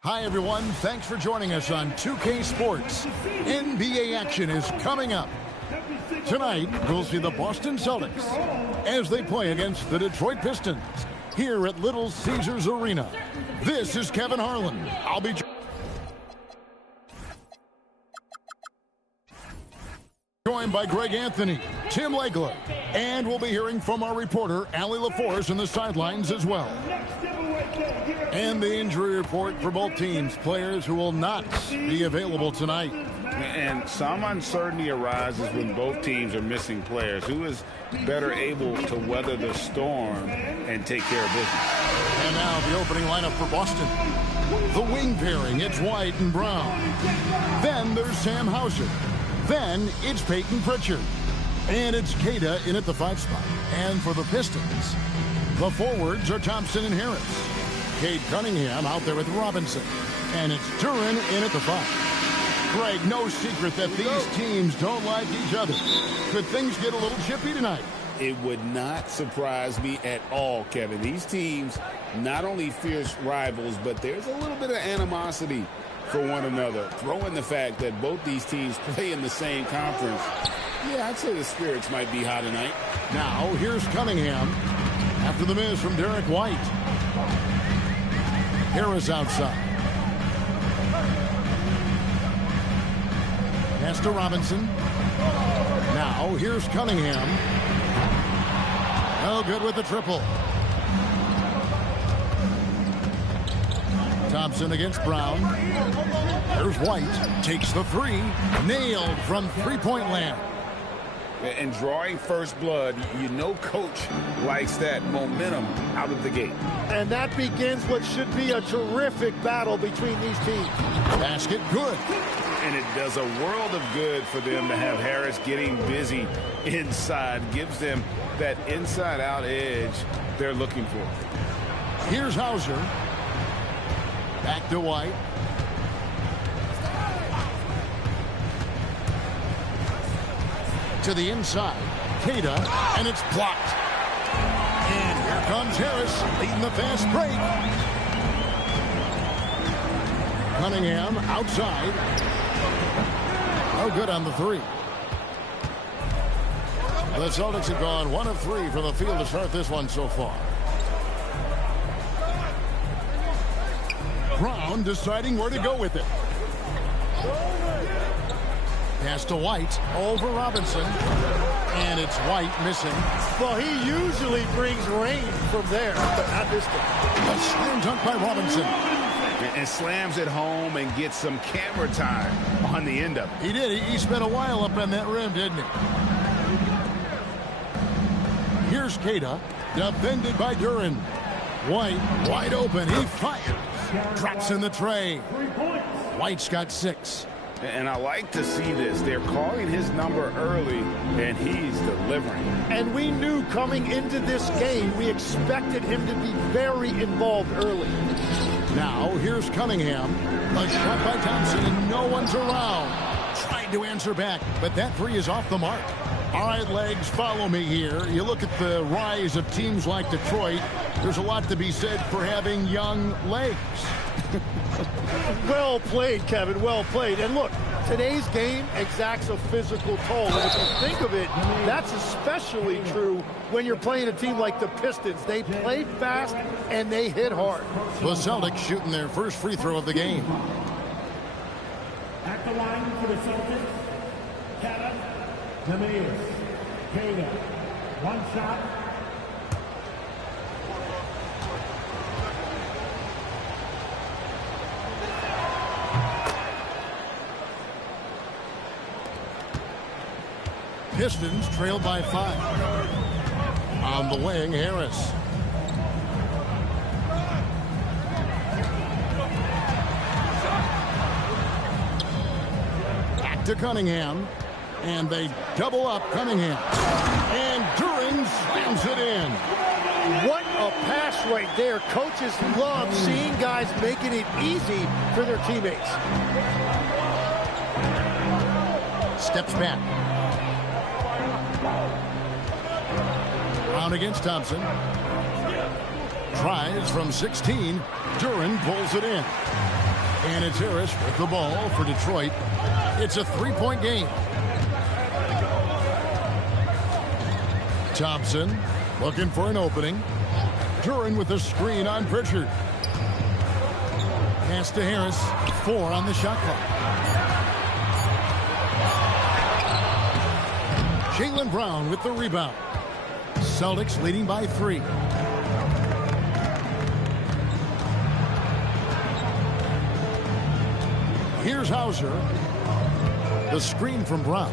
Hi, everyone. Thanks for joining us on 2K Sports. NBA action is coming up. Tonight, we'll see the Boston Celtics as they play against the Detroit Pistons here at Little Caesars Arena. This is Kevin Harlan. I'll be joined by Greg Anthony, Tim Legler, and we'll be hearing from our reporter, Allie LaForce, in the sidelines as well. And the injury report for both teams, players who will not be available tonight. And some uncertainty arises when both teams are missing players. Who is better able to weather the storm and take care of business? And now the opening lineup for Boston. The wing pairing, it's White and Brown. Then there's Sam Hauser. Then it's Peyton Pritchard. And it's Queta in at the 5 spot. And for the Pistons, the forwards are Thompson and Harris. Cade Cunningham out there with Robinson. And it's Duren in at the 5. Greg, no secret that these teams don't like each other. Could things get a little chippy tonight? It would not surprise me at all, Kevin. These teams, not only fierce rivals, but there's a little bit of animosity for one another. Throw in the fact that both these teams play in the same conference. Yeah, I'd say the spirits might be high tonight. Now, here's Cunningham after the miss from Derek White. Harris outside. Pass to Robinson. Now, here's Cunningham. Oh, good with the triple. Thompson against Brown. There's White. Takes the 3. Nailed from three-point land. And drawing first blood, you know coach likes that momentum out of the gate. And that begins what should be a terrific battle between these teams. Basket good. And it does a world of good for them to have Harris getting busy inside. Gives them that inside-out edge they're looking for. Here's Hauser. Back to White. To the inside. Queta, and it's blocked. And here comes Harris, leading the fast break. Cunningham outside. No good on the 3. The Celtics have gone 1 of 3 from the field to start this one so far. Brown deciding where to go with it. Pass to White over Robinson. And it's White missing. Well, he usually brings rain from there, but not this time. A slam dunk by Robinson. And slams it home and gets some camera time on the end of it. He did. He spent a while up on that rim, didn't he? Here's Queta, defended by Duren. White, wide open. He fires. Drops in the tray. White's got 6. And I like to see this. They're calling his number early, and he's delivering. And we knew coming into this game, we expected him to be very involved early. Now, here's Cunningham. A shot by Thompson, and no one's around. Tried to answer back, but that 3 is off the mark. All right, Legs, follow me here. You look at the rise of teams like Detroit. There's a lot to be said for having young legs. Well played, Kevin, well played. And look, today's game exacts a physical toll. And if you think of it, that's especially true when you're playing a team like the Pistons. They play fast and they hit hard. The Celtics shooting their first free throw of the game. At the line for the Celtics, Kevin Jimenez. Queta, 1 shot. Pistons trailed by 5. On the wing, Harris. Back to Cunningham. And they double up Cunningham. And Duren slams it in. What a pass right there. Coaches love seeing guys making it easy for their teammates. Steps back. Brown against Thompson. Tries from 16. Duren pulls it in. And it's Harris with the ball for Detroit. It's a three-point game. Thompson looking for an opening. Duran with a screen on Pritchard. Pass to Harris. 4 on the shot clock. Jaylen Brown with the rebound. Celtics leading by 3. Here's Hauser. The screen from Brown.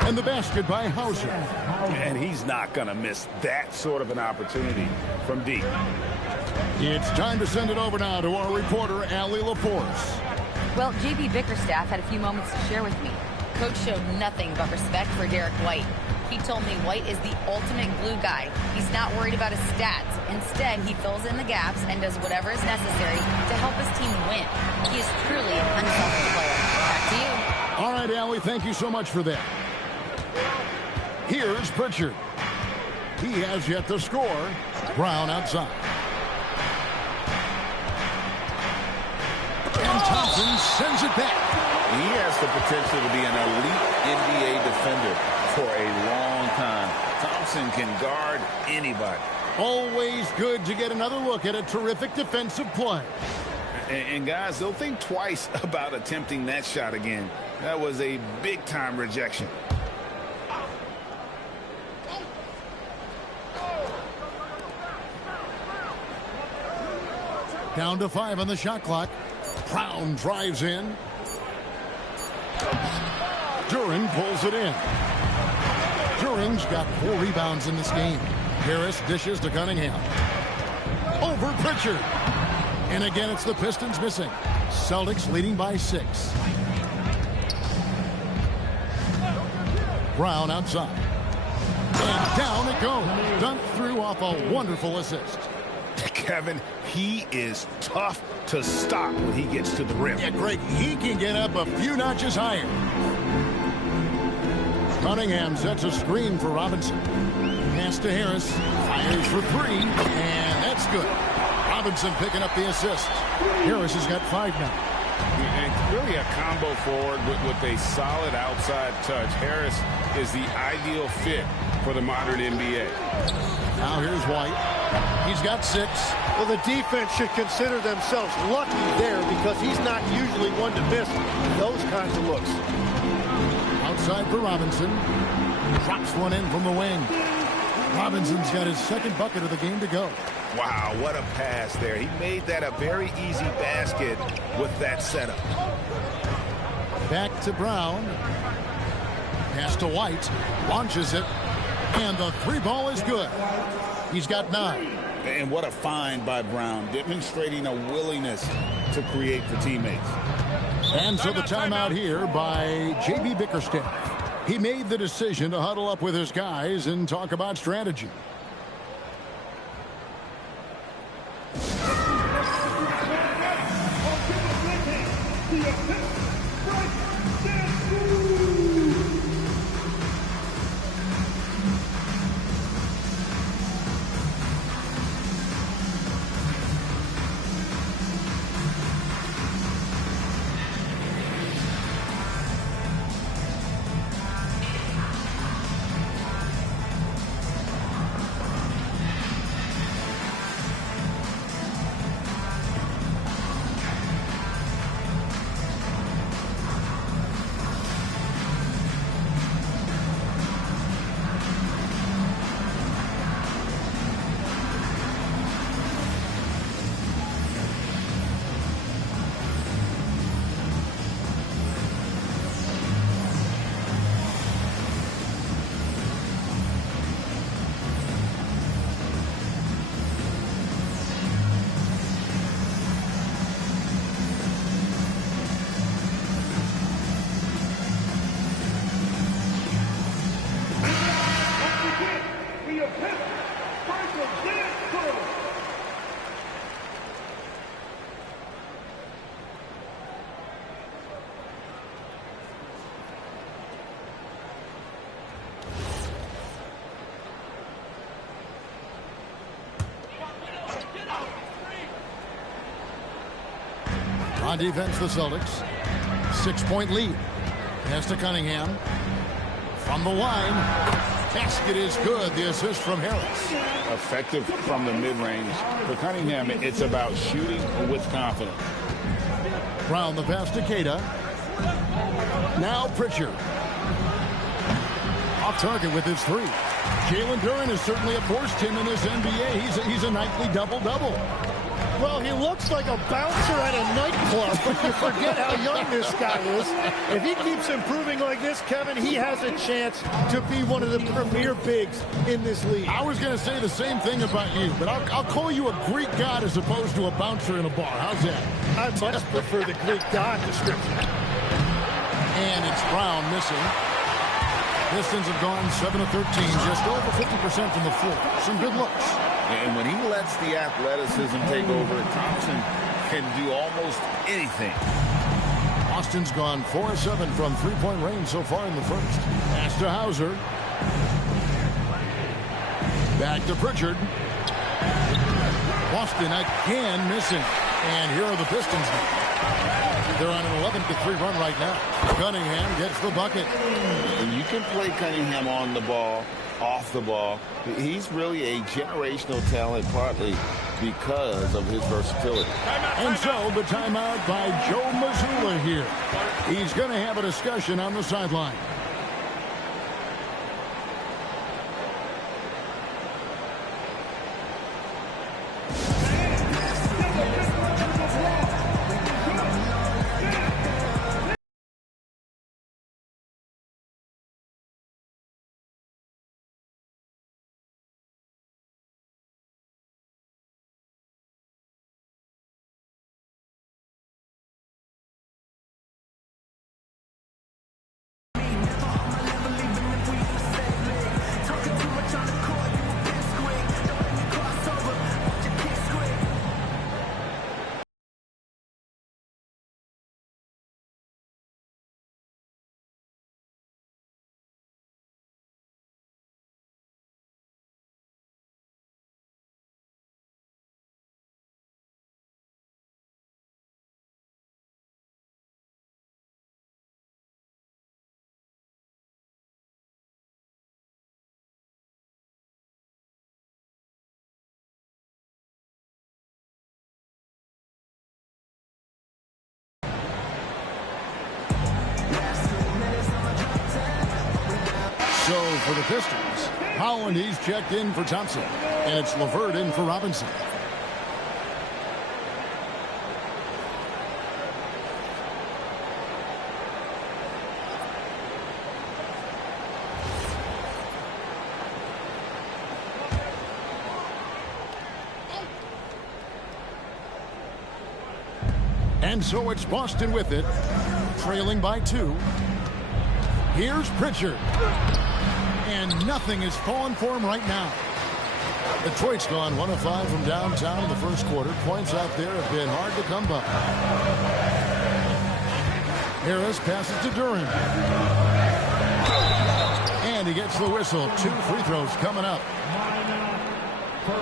And the basket by Hauser. And he's not going to miss that sort of an opportunity from deep. It's time to send it over now to our reporter, Allie Laporte. Well, JB Bickerstaff had a few moments to share with me. Coach showed nothing but respect for Derek White. He told me White is the ultimate glue guy. He's not worried about his stats. Instead, he fills in the gaps and does whatever is necessary to help his team win. He is truly an unselfish player. Back to you. All right, Allie, thank you so much for that. Here's Pritchard. He has yet to score. Brown outside. And Thompson sends it back. He has the potential to be an elite NBA defender for a long time. Thompson can guard anybody. Always good to get another look at a terrific defensive play. And guys, they'll think twice about attempting that shot again. That was a big-time rejection. Down to 5 on the shot clock. Brown drives in. Duran pulls it in. Duran's got 4 rebounds in this game. Harris dishes to Cunningham. Over Pritchard. And again, it's the Pistons missing. Celtics leading by 6. Brown outside. And down it goes. Dunked through off a wonderful assist. Kevin, he is tough to stop when he gets to the rim. Yeah, Greg, he can get up a few notches higher. Cunningham sets a screen for Robinson. Pass to Harris. Fires for 3. And that's good. Robinson picking up the assist. Harris has got 5 now. And really a combo forward with a solid outside touch. Harris is the ideal fit for the modern NBA. Now here's White. He's got 6. Well, the defense should consider themselves lucky there because he's not usually one to miss those kinds of looks. Outside for Robinson. Drops one in from the wing. Robinson's got his second bucket of the game to go. Wow, what a pass there. He made that a very easy basket with that setup. Back to Brown. Pass to White. Launches it. And the 3-ball is good. He's got 9. And what a find by Brown, demonstrating a willingness to create for teammates. And so the timeout here by JB Bickerstaff. He made the decision to huddle up with his guys and talk about strategy. On defense, the Celtics. 6-point lead. Pass to Cunningham. From the line. Basket is good. The assist from Harris. Effective from the mid-range. For Cunningham, it's about shooting with confidence. Brown the pass to Keita. Now Pritchard. Off target with his three. Jalen Duren has certainly forced him in this NBA. He's a nightly double-double. Well, he looks like a bouncer at a nightclub, but you forget how young this guy is. If he keeps improving like this, Kevin, he has a chance to be one of the premier bigs in this league. I was going to say the same thing about you, but I'll call you a Greek god as opposed to a bouncer in a bar. How's that? I much prefer the Greek god description. And it's Brown missing. Pistons have gone 7 of 13, just over 50% from the floor. Some good looks. And when he lets the athleticism take over, Thompson can do almost anything. Boston's gone 4 of 7 from three-point range so far in the first. Pass to Hauser. Back to Pritchard. Boston again missing. And here are the Pistons now. They're on an 11-3 run right now. Cunningham gets the bucket. And you can play Cunningham on the ball, off the ball. He's really a generational talent, partly because of his versatility. And so the timeout by Joe Mazzulla here. He's going to have a discussion on the sideline. So for the Pistons, Howland, he's checked in for Thompson. And it's LeVert in for Robinson. And so it's Boston with it, trailing by 2. Here's Pritchard. And nothing is falling for him right now. Detroit's gone 1 of 5 from downtown in the first quarter. Points out there have been hard to come by. Harris passes to Duren. And he gets the whistle. 2 free throws coming up.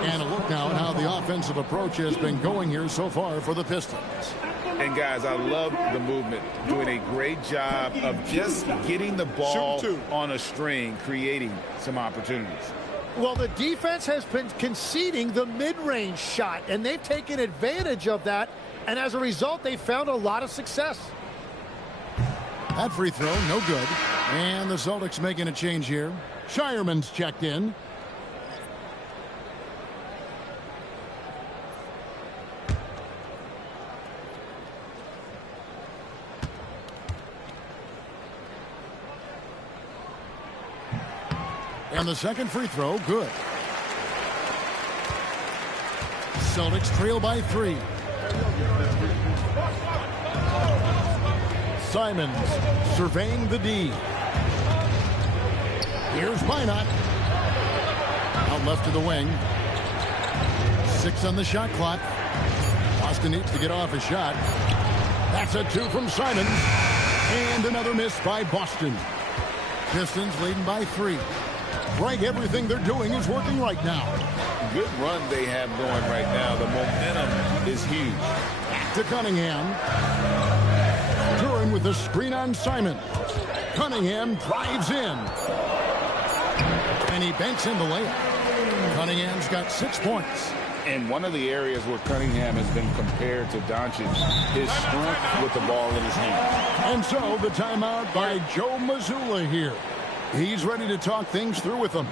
And a look now at how the offensive approach has been going here so far for the Pistons. And, guys, I love the movement. Doing a great job of just getting the ball on a string, creating some opportunities. Well, the defense has been conceding the mid-range shot, and they've taken advantage of that. And as a result, they found a lot of success. That free throw, no good. And the Celtics making a change here. Shireman's checked in. And the second free throw, good. Celtics trail by 3. Simons surveying the D. Here's Minot. Out left to the wing. 6 on the shot clock. Boston needs to get off a shot. That's a 2 from Simons. And another miss by Boston. Pistons leading by 3. Greg, everything they're doing is working right now. Good run they have going right now. The momentum is huge. to Cunningham. Duran with the screen on Simon. Cunningham drives in. And he banks in the layup. Cunningham's got 6 points. And one of the areas where Cunningham has been compared to Doncic, his strength with the ball in his hand. And so the timeout by Joe Mazzulla here. He's ready to talk things through with them.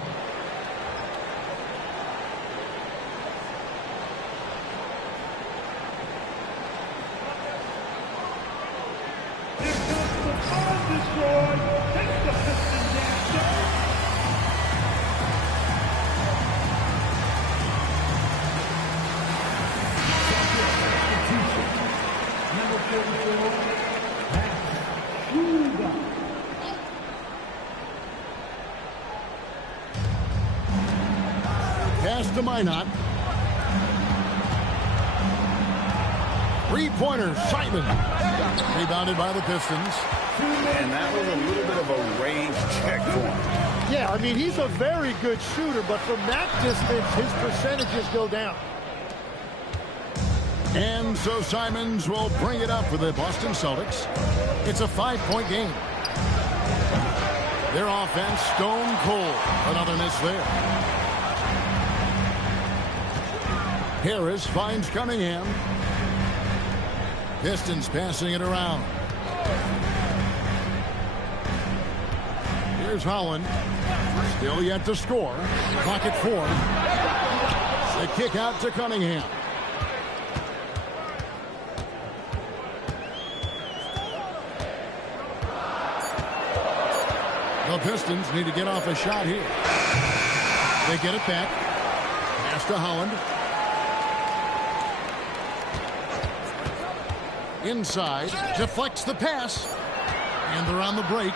Pass to Minot. Three-pointer, Simon. Rebounded by the Pistons. And that was a little bit of a range check for him. Yeah, I mean, he's a very good shooter, but from that distance, his percentages go down. And so Simons will bring it up for the Boston Celtics. It's a 5-point game. Their offense stone cold. Another miss there. Harris finds Cunningham. Pistons passing it around. Here's Holland. Still yet to score. Clock at 4. The kick out to Cunningham. The Pistons need to get off a shot here. They get it back. Pass to Holland. Inside, deflects the pass, and they're on the break.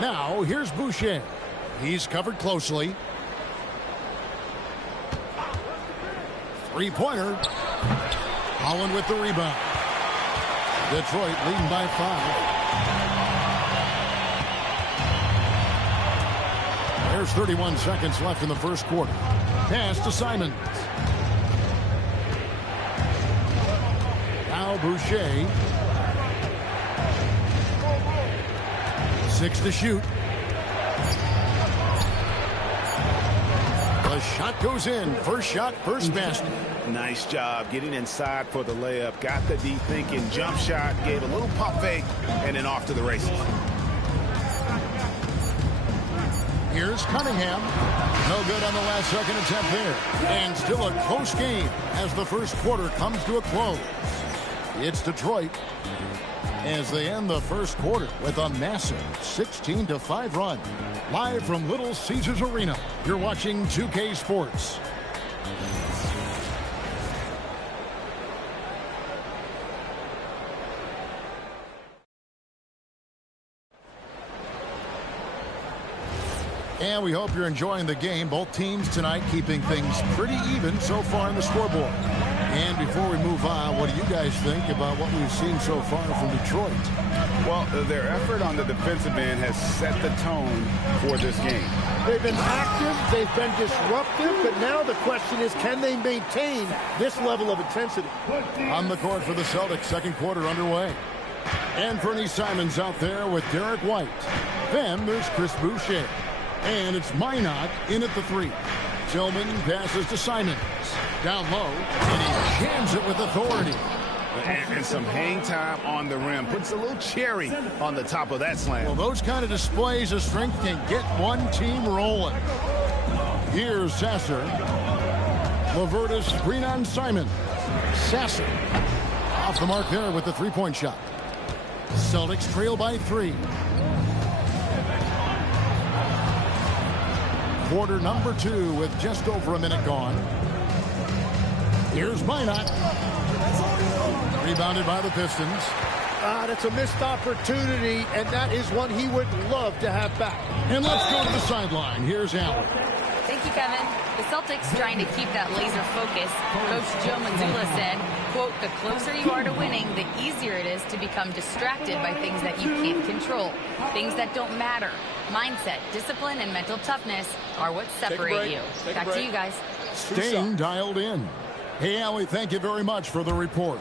Now, here's Boucher. He's covered closely. Three-pointer. Holland with the rebound. Detroit leading by 5. There's 31 seconds left in the first quarter. Pass to Simons. Now Boucher. 6 to shoot. The shot goes in. First shot, first basket. Nice job getting inside for the layup. Got the deep thinking jump shot. Gave a little pump fake. And then off to the races. Here's Cunningham. No good on the last second attempt there. And still a close game as the first quarter comes to a close. It's Detroit as they end the first quarter with a massive 16-5 run. Live from Little Caesars Arena, you're watching 2K Sports. And we hope you're enjoying the game. Both teams tonight keeping things pretty even so far in the scoreboard. And before we move on, what do you guys think about what we've seen so far from Detroit? Well, their effort on the defensive end has set the tone for this game. They've been active, they've been disruptive, but now the question is, can they maintain this level of intensity? On the court for the Celtics, second quarter underway. And Fernie Simons out there with Derek White. Then there's Chris Boucher. And it's Minot in at the 3. Tillman passes to Simons. Down low, and he jams it with authority. And some hang time on the rim. Puts a little cherry on the top of that slam. Well, those kind of displays of strength can get one team rolling. Here's Sasser. Laverta's screen on Simon. Sasser off the mark there with the three-point shot. Celtics trail by 3. Quarter number 2 with just over a minute gone. Here's Minot. Rebounded by the Pistons. That's a missed opportunity, and that is one he would love to have back. And let's go to the sideline. Here's Allen. Thank you, Kevin. The Celtics trying to keep that laser focus. Coach Joe Mazzulla said, quote, the closer you are to winning, the easier it is to become distracted by things that you can't control, things that don't matter. Mindset, discipline, and mental toughness are what separate you. Back to you guys. Staying dialed in. Hey, Allie, thank you very much for the report.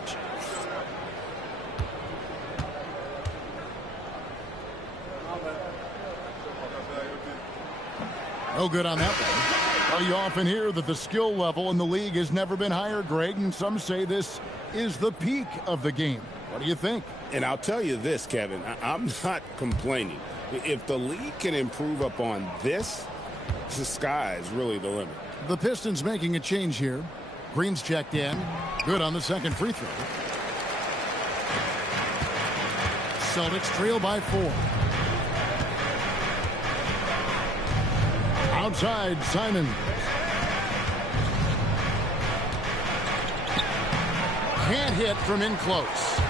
No good on that one. Well, you often hear that the skill level in the league has never been higher, Greg, and some say this is the peak of the game. What do you think? And I'll tell you this, Kevin, I'm not complaining. If the league can improve upon this, the sky is really the limit. The Pistons making a change here. Green's checked in. Good on the second free throw. Celtics trail by 4. Outside, Simon. Can't hit from in close.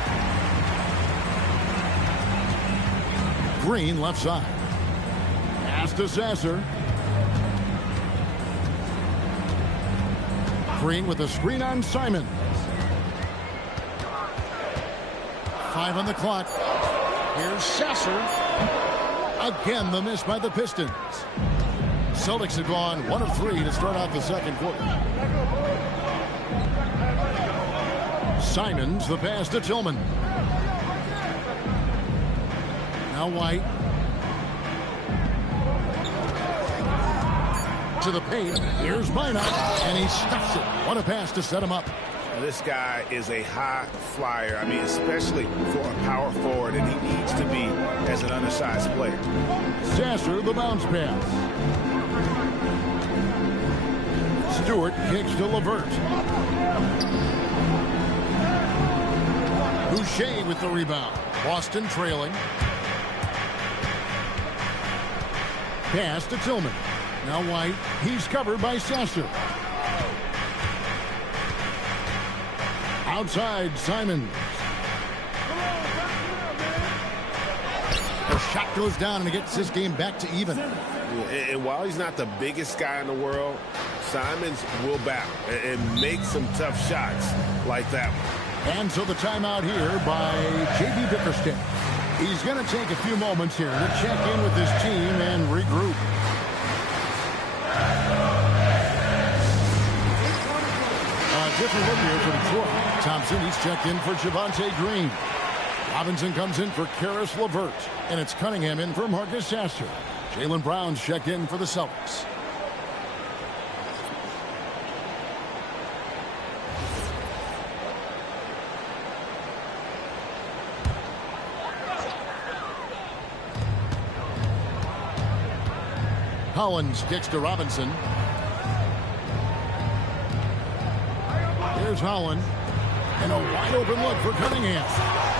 Green left side. Pass to Sasser. Green with a screen on Simon. 5 on the clock. Here's Sasser. Again, the miss by the Pistons. Celtics have gone 1 of 3 to start out the second quarter. Simons, the pass to Tillman. Now White. To the paint. Here's Minot, and he stuffs it. What a pass to set him up. This guy is a high flyer. I mean, especially for a power forward, and he needs to be as an undersized player. Sasser, the bounce pass. Stewart kicks to LeVert. Boucher with the rebound. Boston trailing. Pass to Tillman. Now White. He's covered by Sasser. Outside, Simon. The shot goes down and it gets this game back to even. And while he's not the biggest guy in the world, Simons will battle and make some tough shots like that one. And so the timeout here by J.B. Bickerstaff. He's going to take a few moments here to check in with his team and regroup. Different look here for Detroit. Thompson, he's checked in for Javonte Green. Robinson comes in for Karis LeVert. And it's Cunningham in for Marcus Sasser. Jaylen Brown's checked in for the Celtics. Collins kicks to Robinson. Here's Holland. And a wide open look for Cunningham.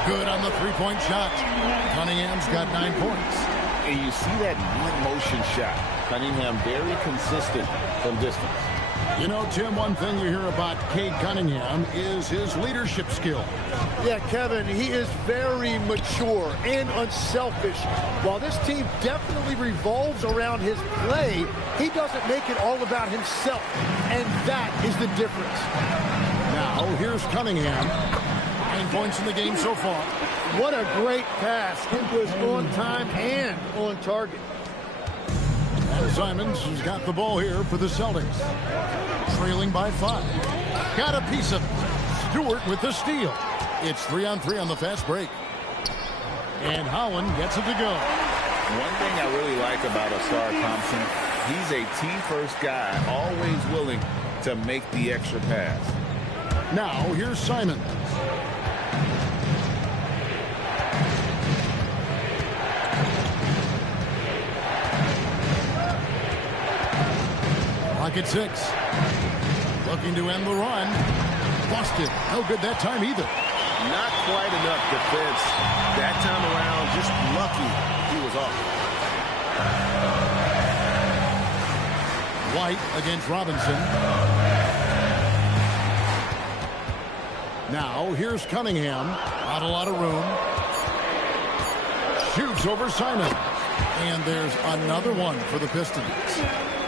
Good on the three-point shot. Cunningham's got 9 points. And you see that one-motion shot. Cunningham very consistent from distance. You know, Tim, one thing you hear about Cade Cunningham is his leadership skill. Yeah, Kevin, he is very mature and unselfish. While this team definitely revolves around his play, he doesn't make it all about himself. And that is the difference. Now, here's Cunningham. 9 points in the game so far. What a great pass. It was on time and on target. And Simons has got the ball here for the Celtics. Trailing by 5. Got a piece of it. Stewart with the steal. It's 3-on-3 on the fast break. And Holland gets it to go. One thing I really like about Asar Thompson, he's a team-first guy, always willing to make the extra pass. Now, here's Simons. Clock at 6. Looking to end the run. Busted. No good that time either. Not quite enough defense. That time around, just lucky he was off. White against Robinson. Now, here's Cunningham. Not a lot of room. Shoots over Simon. And there's another one for the Pistons.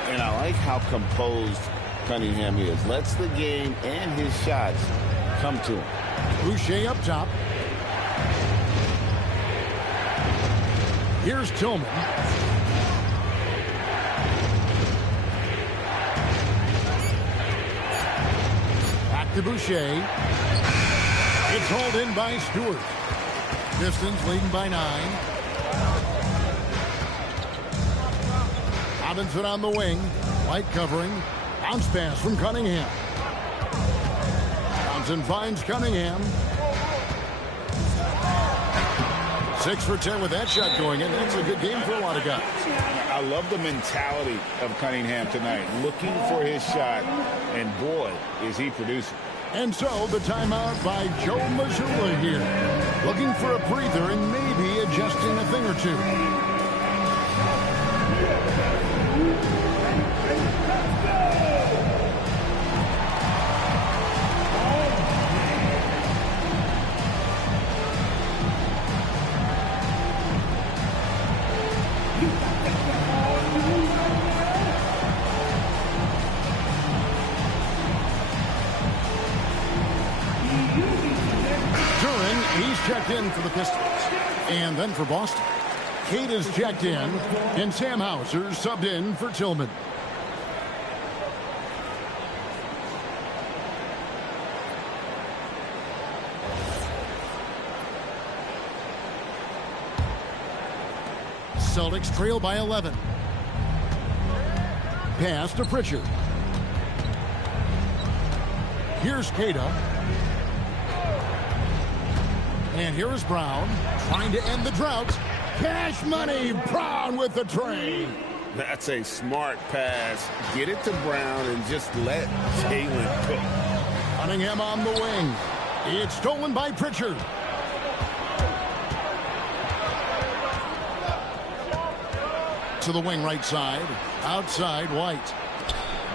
And I like how composed Cunningham is. Lets the game and his shots come to him. Boucher up top. Here's Tillman. Back to Boucher. It's hauled in by Stewart. Pistons leading by 9. Robinson on the wing. White covering. Bounce pass from Cunningham. Thompson finds Cunningham. 6 for 10 with that shot going in. That's a good game for a lot of guys. I love the mentality of Cunningham tonight, looking for his shot, and boy, is he producing. And so the timeout by Joe Mazzulla here. Looking for a breather and maybe adjusting a thing or two. Checked in for the Pistons. And then for Boston, Kate is checked in, and Sam Hauser subbed in for Tillman. Celtics trail by 11. Pass to Pritchard. Here's Kata. And here is Brown, trying to end the drought. Cash money, Brown with the tray. That's a smart pass. Get it to Brown and just let Jalen cook. Cunningham on the wing. It's stolen by Pritchard. To the wing right side. Outside, White.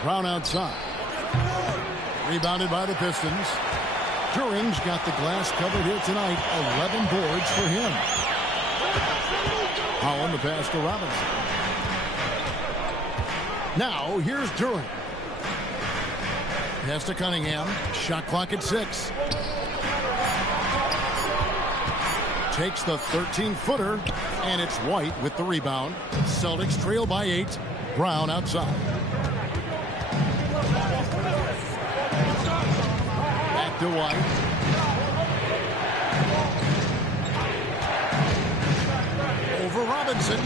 Brown outside. Rebounded by the Pistons. Turing's got the glass covered here tonight. 11 boards for him. Holland the pass to Robinson. Now here's Turing. Pass to Cunningham. Shot clock at 6. Takes the 13-footer, and it's White with the rebound. Celtics trail by 8. Brown outside. To White. Over Robinson.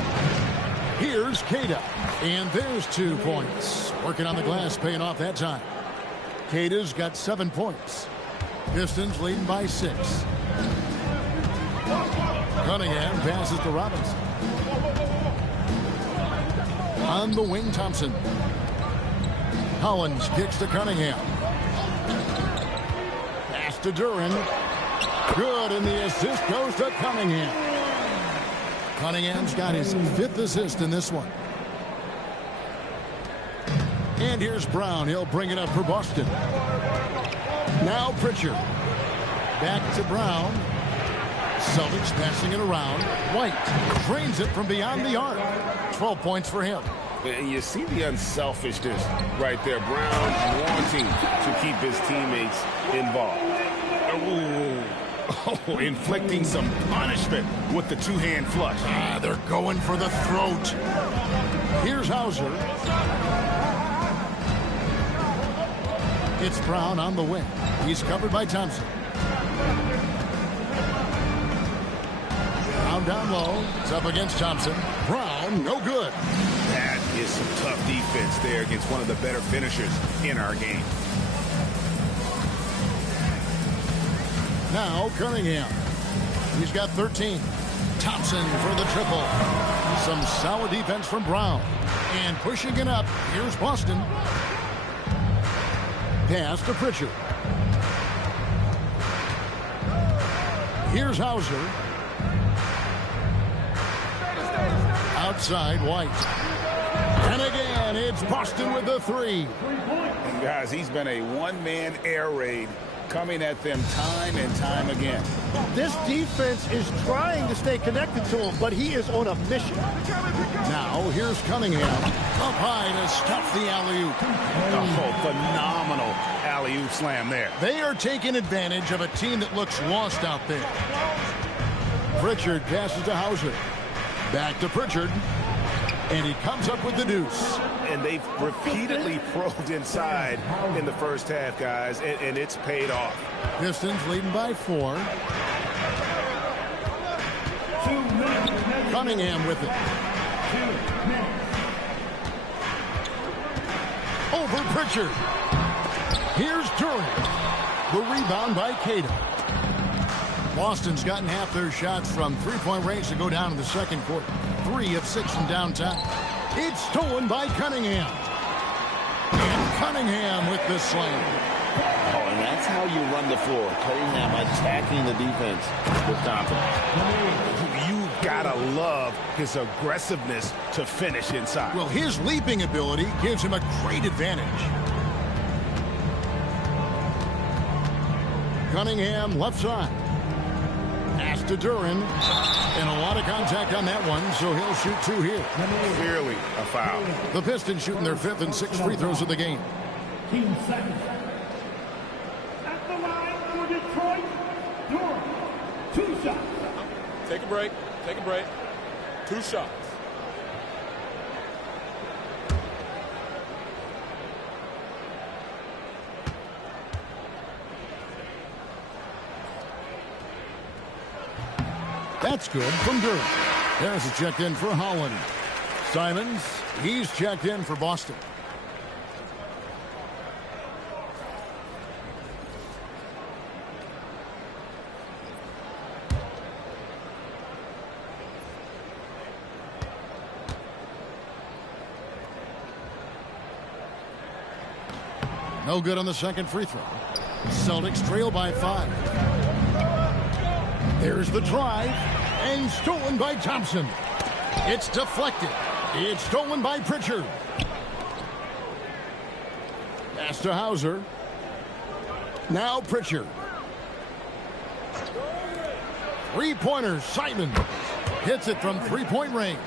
Here's Kata. And there's 2 points. Working on the glass, paying off that time. Kata's got 7 points. Pistons leading by 6. Cunningham passes to Robinson. On the wing, Thompson. Collins kicks to Cunningham. To Duran. Good, and the assist goes to Cunningham. Cunningham's got his 5th assist in this one. And here's Brown. He'll bring it up for Boston. Now Pritchard. Back to Brown. Celtics passing it around. White drains it from beyond the arc. 12 points for him. And you see the unselfishness right there. Brown wanting to keep his teammates involved. Oh, inflicting some punishment with the 2-hand flush. They're going for the throat. Here's Hauser. It's Brown on the wing. He's covered by Thompson. Brown down low. It's up against Thompson. Brown, no good. That is some tough defense there against one of the better finishers in our game. Now Cunningham. He's got 13. Thompson for the triple. Some solid defense from Brown. And pushing it up, here's Boston. Pass to Pritchard. Here's Hauser. Outside, White. And again, it's Boston with the 3. And guys, he's been a one-man air raid coming at them time and time again. This defense is trying to stay connected to him, but he is on a mission. Now, here's Cunningham. Up high to stuff the alley-oop. Oh, phenomenal alley-oop slam there. They are taking advantage of a team that looks lost out there. Pritchard passes to Hauser. Back to Pritchard. And he comes up with the deuce. And they've repeatedly probed inside in the first half, guys, and it's paid off. Pistons leading by 4. Cunningham with it. Over Pritchard. Here's Durant. The rebound by Cato. Boston's gotten half their shots from three-point range to go down in the second quarter. 3 of 6 from downtown. It's stolen by Cunningham. And Cunningham with the slam. Oh, and that's how you run the floor. Cunningham attacking the defense with confidence. You've got to love his aggressiveness to finish inside. Well, his leaping ability gives him a great advantage. Cunningham left side. Pass to Duran. And a lot of contact on that one, so he'll shoot 2 here. Clearly a foul. The Pistons shooting their 5th and 6th free throws of the game. 15 seconds. At the line for Detroit, Durant. 2 shots. Take a break. Take a break. 2 shots. That's good from Durant. There's a checked in for Holland. Simons, he's checked in for Boston. No good on the second free throw. Celtics trail by 5. There's the drive, and stolen by Thompson. It's deflected. It's stolen by Pritchard. Pass to Hauser. Now Pritchard. Three-pointer, Simons. Hits it from three-point range.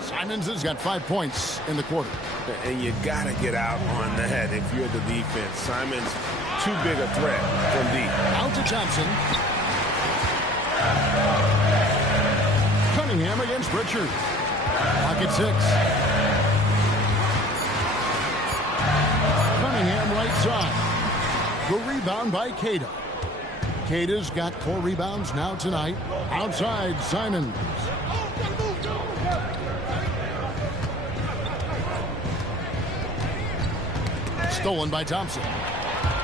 Simons has got 5 points in the quarter. And you got to get out on that if you're the defense. Simons, too big a threat from deep. Out to Thompson. Cunningham against Pritchard. Pocket 6. Cunningham right side. The rebound by Cato. Cato's got 4 rebounds now tonight. Outside, Simons. Stolen by Thompson.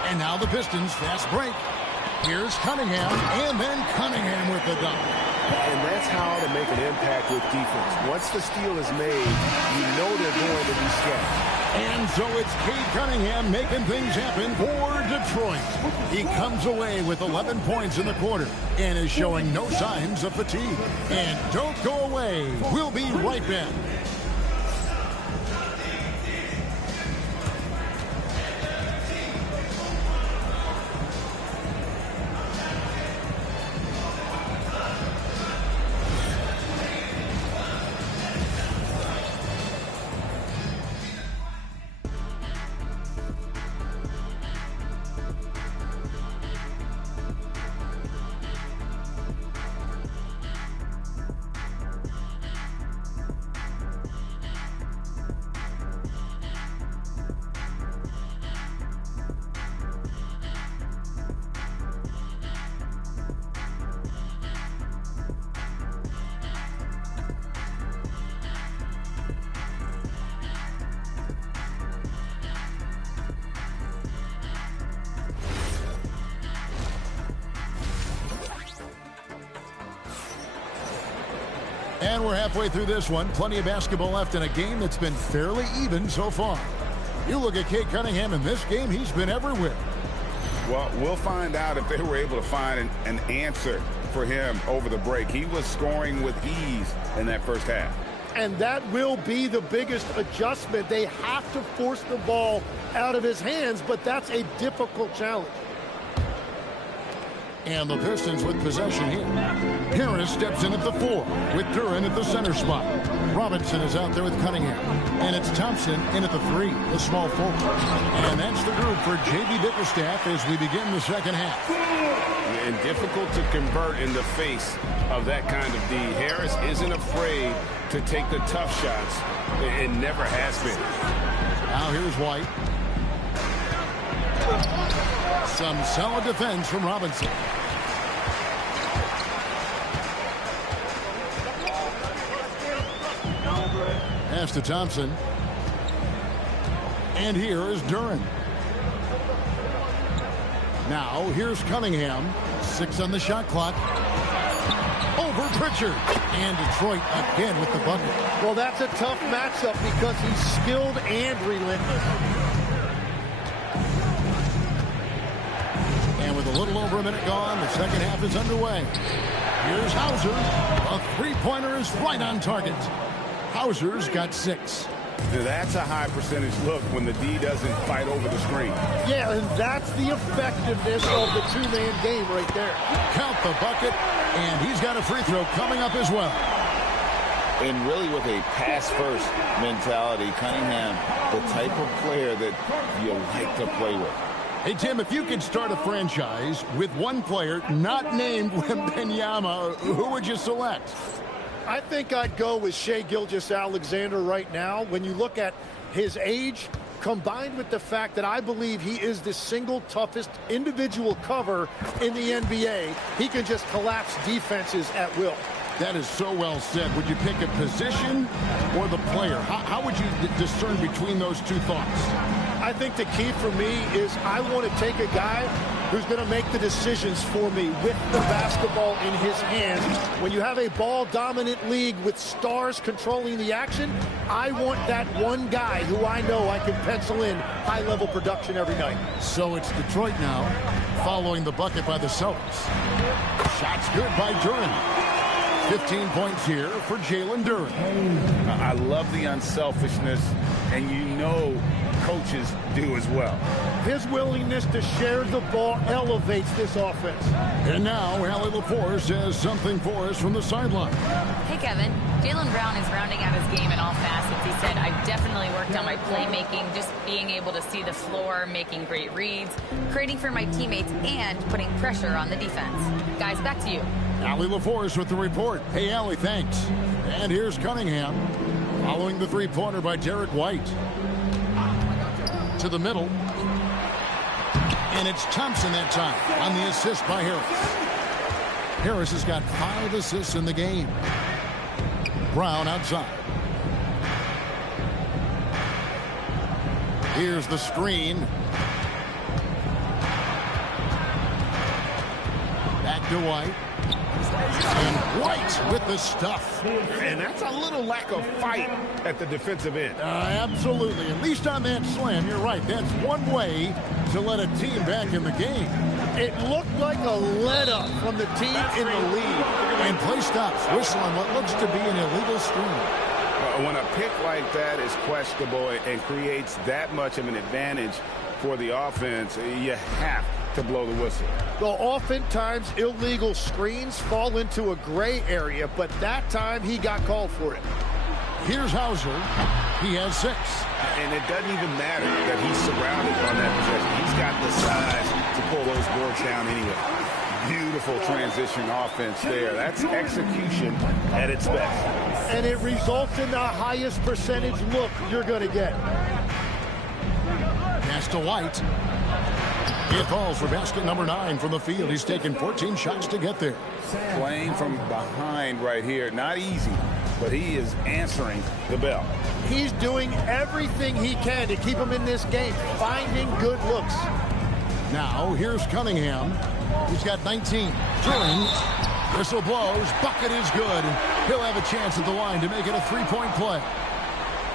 And now the Pistons fast break. Here's Cunningham, and then Cunningham with the dunk. And that's how to make an impact with defense. Once the steal is made, you know they're going to be scattered. And so it's Cade Cunningham making things happen for Detroit. He comes away with 11 points in the quarter and is showing no signs of fatigue. And don't go away. We'll be right back. And we're halfway through this one. Plenty of basketball left in a game that's been fairly even so far. You look at Cade Cunningham in this game, he's been everywhere. Well, we'll find out if they were able to find an answer for him over the break. He was scoring with ease in that first half. And that will be the biggest adjustment. They have to force the ball out of his hands, but that's a difficult challenge. And the Pistons with possession here. Harris steps in at the 4 with Duran at the center spot. Robinson is out there with Cunningham. And it's Thompson in at the 3, the small forward. And that's the group for J.B. Bickerstaff as we begin the second half. And difficult to convert in the face of that kind of D. Harris isn't afraid to take the tough shots. It never has been. Now here's White. Some solid defense from Robinson. Pass to Thompson. And here is Duren. Now here's Cunningham. 6 on the shot clock. Over Pritchard. And Detroit again with the bucket. Well, that's a tough matchup because he's skilled and relentless. And with a little over a minute gone, the second half is underway. Here's Hauser. A three-pointer is right on target. Hauser's got 6. Now that's a high percentage look when the D doesn't fight over the screen. Yeah, and that's the effectiveness of the two-man game right there. Count the bucket, and he's got a free throw coming up as well. And really with a pass-first mentality, Cunningham, the type of player that you like to play with. Hey, Tim, if you could start a franchise with one player not named Wembanyama, who would you select? I think I'd go with Shai Gilgeous-Alexander right now. When you look at his age, combined with the fact that I believe he is the single toughest individual cover in the NBA, he can just collapse defenses at will. That is so well said. Would you pick a position or the player? How would you discern between those two thoughts? I think the key for me is I want to take a guy who's going to make the decisions for me with the basketball in his hands. When you have a ball-dominant league with stars controlling the action, I want that one guy who I know I can pencil in high-level production every night. So it's Detroit now, following the bucket by the Celtics. Shots good by Duren. 15 points here for Jalen Duren. I love the unselfishness, and you know coaches do as well. His willingness to share the ball elevates this offense. And now, Allie LaForce has something for us from the sideline. Hey, Kevin. Jaylen Brown is rounding out his game in all facets. He said, I've definitely worked on my playmaking, just being able to see the floor, making great reads, creating for my teammates, and putting pressure on the defense. Guys, back to you. Allie LaForce with the report. Hey, Allie, thanks. And here's Cunningham, following the three-pointer by Derek White. To the middle. And it's Thompson that time on the assist by Harris. Harris has got 5 assists in the game. Brown outside. Here's the screen. Back to White. And White with the stuff. And that's a little lack of fight at the defensive end. Absolutely. At least on that slam, you're right. That's one way to let a team back in the game. It looked like a let-up from the team in the lead. And play stops. Whistle on what looks to be an illegal screen. When a pick like that is questionable and creates that much of an advantage for the offense, you have to blow the whistle. Well, oftentimes illegal screens fall into a gray area, but that time he got called for it. Here's Hauser. He has 6. And it doesn't even matter that he's surrounded on that possession. He's got the size to pull those boards down anyway. Beautiful transition offense there. That's execution at its best. And it results in the highest percentage look you're going to get. Pass to White. He falls for basket number 9 from the field. He's taken 14 shots to get there. Playing from behind right here. Not easy, but he is answering the bell. He's doing everything he can to keep him in this game, finding good looks. Now, here's Cunningham. He's got 19. Duren. Whistle blows. Bucket is good. He'll have a chance at the line to make it a 3-point play.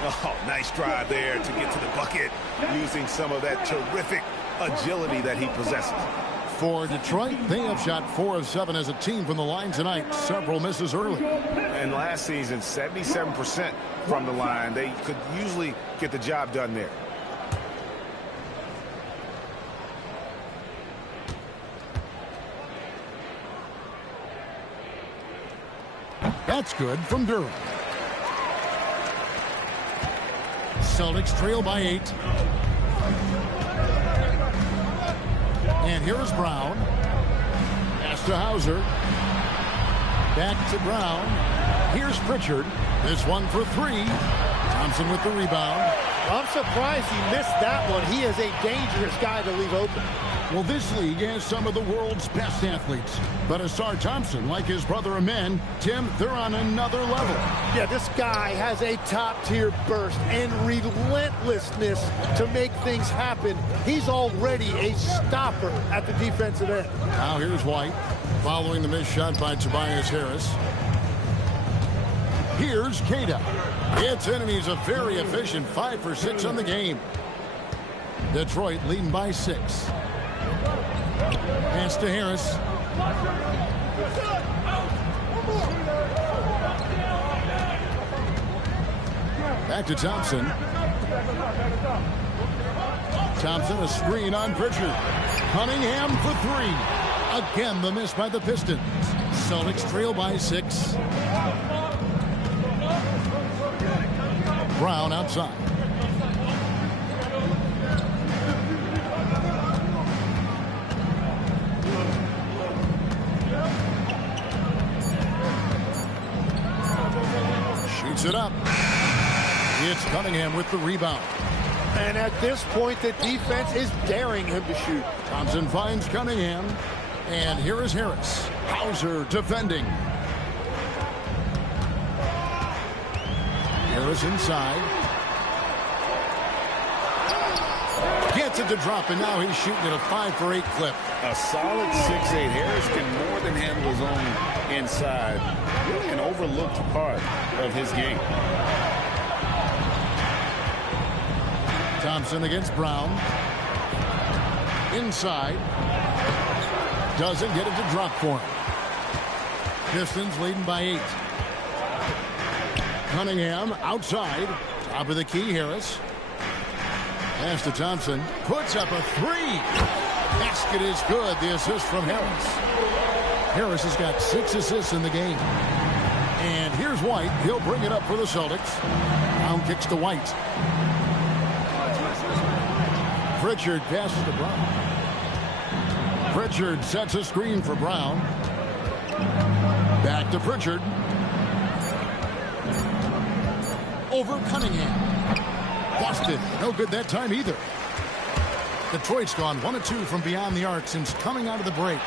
Oh, nice drive there to get to the bucket using some of that terrific agility that he possesses. For Detroit, they have shot 4 of 7 as a team from the line tonight. Several misses early. And last season, 77% from the line. They could usually get the job done there. That's good from Duren. Celtics trail by 8. And here is Brown. Pass to Hauser. Back to Brown. Here's Pritchard. This one for 3. Thompson with the rebound. I'm surprised he missed that one. He is a dangerous guy to leave open. Well, this league has some of the world's best athletes. But Asar Thompson, like his brother Amen, Tim, they're on another level. Yeah, this guy has a top-tier burst and relentlessness to make things happen. He's already a stopper at the defensive end. Now here's White, following the missed shot by Tobias Harris. Here's Keita. Its enemies a very efficient 5 for 6 on the game. Detroit leading by 6. Pass to Harris. Back to Thompson. Thompson, a screen on Pritchard. Cunningham for 3. Again, the miss by the Pistons. Celtics trail by 6. Brown outside. Shoots it up. It's Cunningham with the rebound. And at this point, the defense is daring him to shoot. Thompson finds Cunningham. And here is Harris. Hauser defending. Harris inside. Gets it to drop, and now he's shooting at a 5 for 8 clip. A solid 6'8". Harris can more than handle his own inside. Really an overlooked part of his game. Thompson against Brown. Inside. Doesn't get it to drop for him. Pistons leading by 8. Cunningham outside. Top of the key, Harris. Pass to Thompson. Puts up a 3. Basket is good. The assist from Harris. Harris has got 6 assists in the game. And here's White. He'll bring it up for the Celtics. Brown kicks to White. Pritchard passes to Brown. Pritchard sets a screen for Brown. Back to Pritchard. Over Cunningham. Busted. No good that time either. Detroit's gone 1 of 2 from beyond the arc since coming out of the break.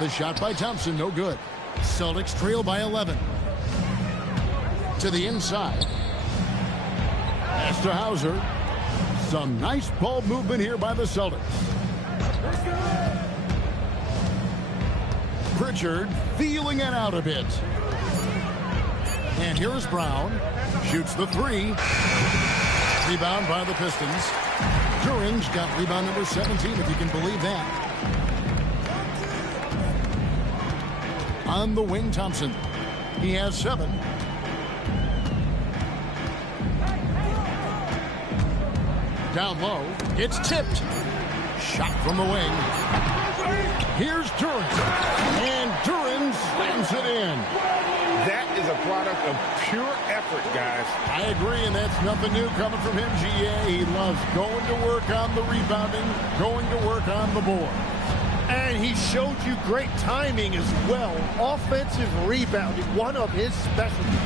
The shot by Thompson, no good. Celtics trail by 11. To the inside. Pass to Hauser. Some nice ball movement here by the Celtics. Pritchard feeling it out a bit. And here is Brown. Shoots the 3. Rebound by the Pistons. Duran's got rebound number 17, if you can believe that. On the wing, Thompson. He has 7. Down low. It's tipped. Shot from the wing. Here's Durant. And Durant slams it in. That is a product of pure effort, guys. I agree, and that's nothing new coming from him, GA. He loves going to work on the rebounding, going to work on the board. And he showed you great timing as well. Offensive rebounding, one of his specialties.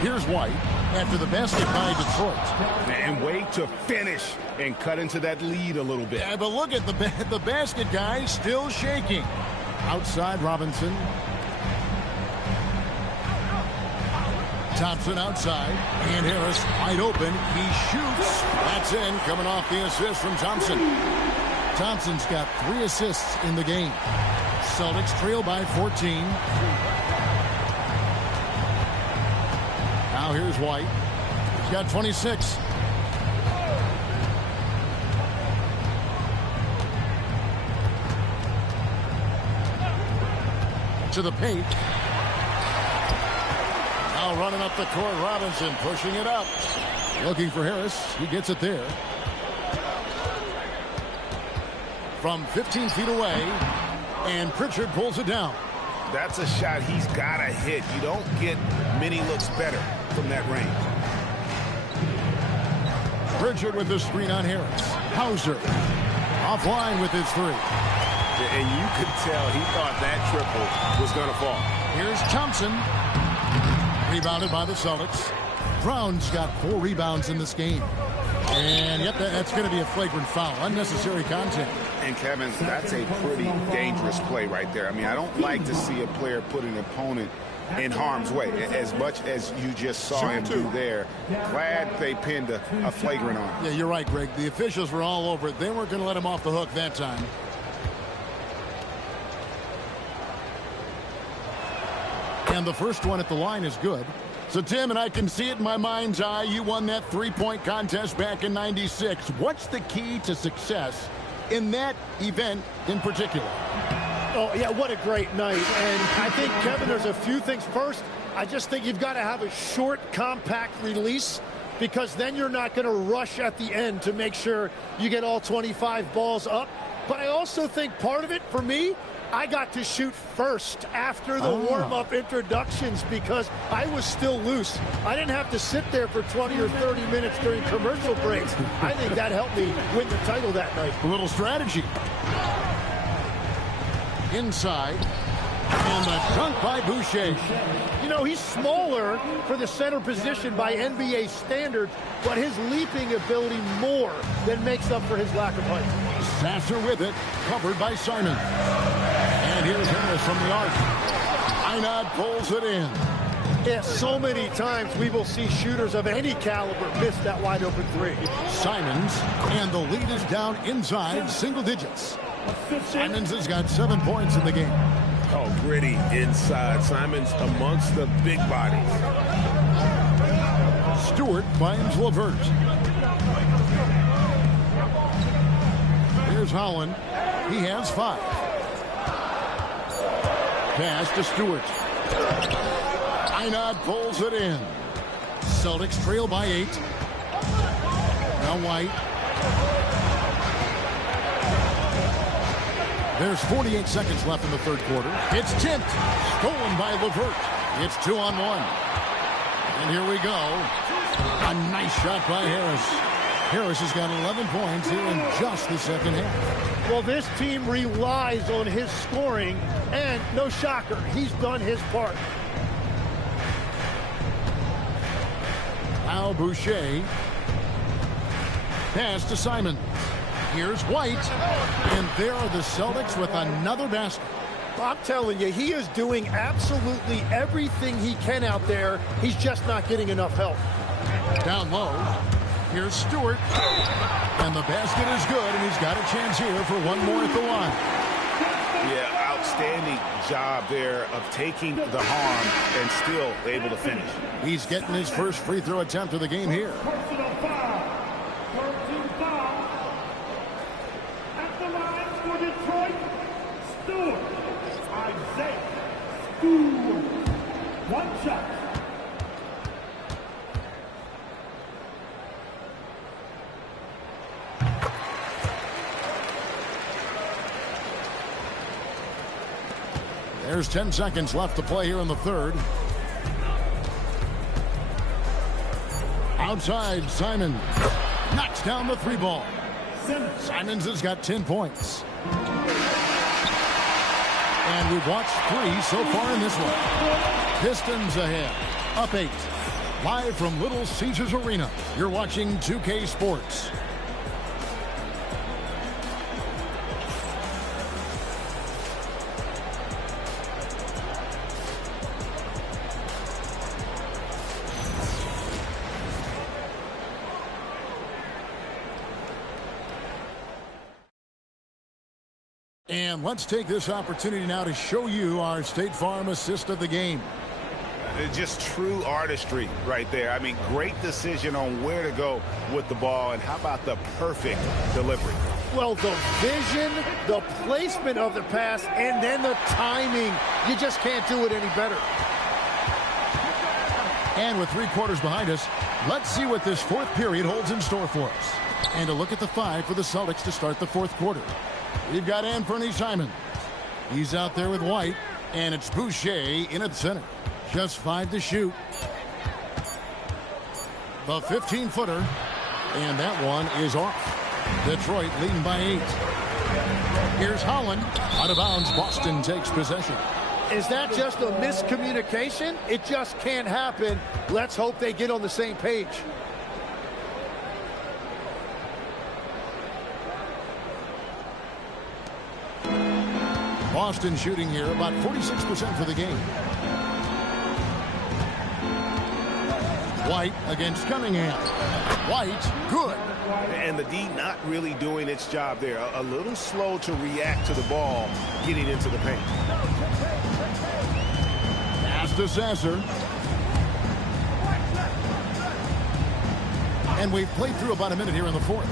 Here's White after the basket by Detroit. And wait to finish and cut into that lead a little bit. Yeah, but look at the basket guy still shaking. Outside Robinson. Thompson outside. And Harris wide open. He shoots. That's in. Coming off the assist from Thompson. Thompson's got 3 assists in the game. Celtics trail by 14. Now here's White. He's got 26. To the paint. Now running up the court, Robinson pushing it up. Looking for Harris. He gets it there. From 15 feet away. And Pritchard pulls it down. That's a shot he's got to hit. You don't get many looks better from that range. Pritchard with the screen on Harris. Hauser offline with his three. And you could tell he thought that triple was going to fall. Here's Thompson. Rebounded by the Celtics. Brown's got 4 rebounds in this game. And yep, that's going to be a flagrant foul. Unnecessary contact. And Kevin, that's a pretty dangerous play right there. I mean, I don't like to see a player put an opponent in harm's way as much as you just saw him do there. Glad they pinned a flagrant on him. Yeah, you're right, Greg. The officials were all over it. They weren't going to let him off the hook that time. And the first one at the line is good. So, Tim, and I can see it in my mind's eye, you won that three-point contest back in '96. What's the key to success in that event in particular? Oh, yeah, what a great night. And I think, Kevin, there's a few things. First, I just think you've got to have a short, compact release, because then you're not going to rush at the end to make sure you get all 25 balls up. But I also think part of it, for me, I got to shoot first after the warm-up introductions because I was still loose. I didn't have to sit there for 20 or 30 minutes during commercial breaks. I think that helped me win the title that night. A little strategy. Inside. And the dunk by Boucher. You know, he's smaller for the center position by NBA standards, but his leaping ability more than makes up for his lack of height. Sasser with it, covered by Simon. And here's Harris from the arc. Einad pulls it in. Yeah, so many times we will see shooters of any caliber miss that wide open three. Simons, and the lead is down inside single digits. Simons has got 7 points in the game. Oh, gritty inside. Simons amongst the big bodies. Stewart finds LeVert. Here's Holland. He has 5. Pass to Stewart. Einad pulls it in. Celtics trail by 8. Now White. There's 48 seconds left in the third quarter. It's tipped. Stolen by LeVert. It's 2-on-1. And here we go. A nice shot by Harris. Harris has got 11 points here in just the second half. Well, this team relies on his scoring, and no shocker, he's done his part. Now Boucher. Pass to Simon. Here's White. And there are the Celtics with another basket. I'm telling you, he is doing absolutely everything he can out there. He's just not getting enough help. Down low. Here's Stewart. And the basket is good, and he's got a chance here for one more at the line. Yeah, outstanding job there of taking the harm and still able to finish. He's getting his first free throw attempt of the game here. Personal foul. 13 foul. At the line for Detroit, Stewart. Isaiah Stewart. One shot. There's 10 seconds left to play here in the third. Outside, Simon knocks down the 3 ball. Simons has got 10 points. And we've watched 3 so far in this one. Pistons ahead, up 8. Live from Little Caesars Arena, you're watching 2K Sports. And let's take this opportunity now to show you our State Farm assist of the game. Just true artistry right there. I mean, great decision on where to go with the ball, and how about the perfect delivery? Well, the vision, the placement of the pass, and then the timing. You just can't do it any better. And with 3 quarters behind us, let's see what this fourth period holds in store for us. And a look at the 5 for the Celtics to start the fourth quarter. We've got Anthony Simon. He's out there with White, and it's Boucher in at center. Just 5 to shoot. The 15-footer, And that one is off. Detroit leading by 8. Here's Holland. Out of bounds, Boston takes possession. Is that just a miscommunication? It just can't happen. Let's hope they get on the same page. Boston shooting here about 46% for the game. White against Cunningham. White, good. And the D not really doing its job there. A little slow to react to the ball getting into the paint. Pass to Sasser. And we've played through about a minute here in the fourth.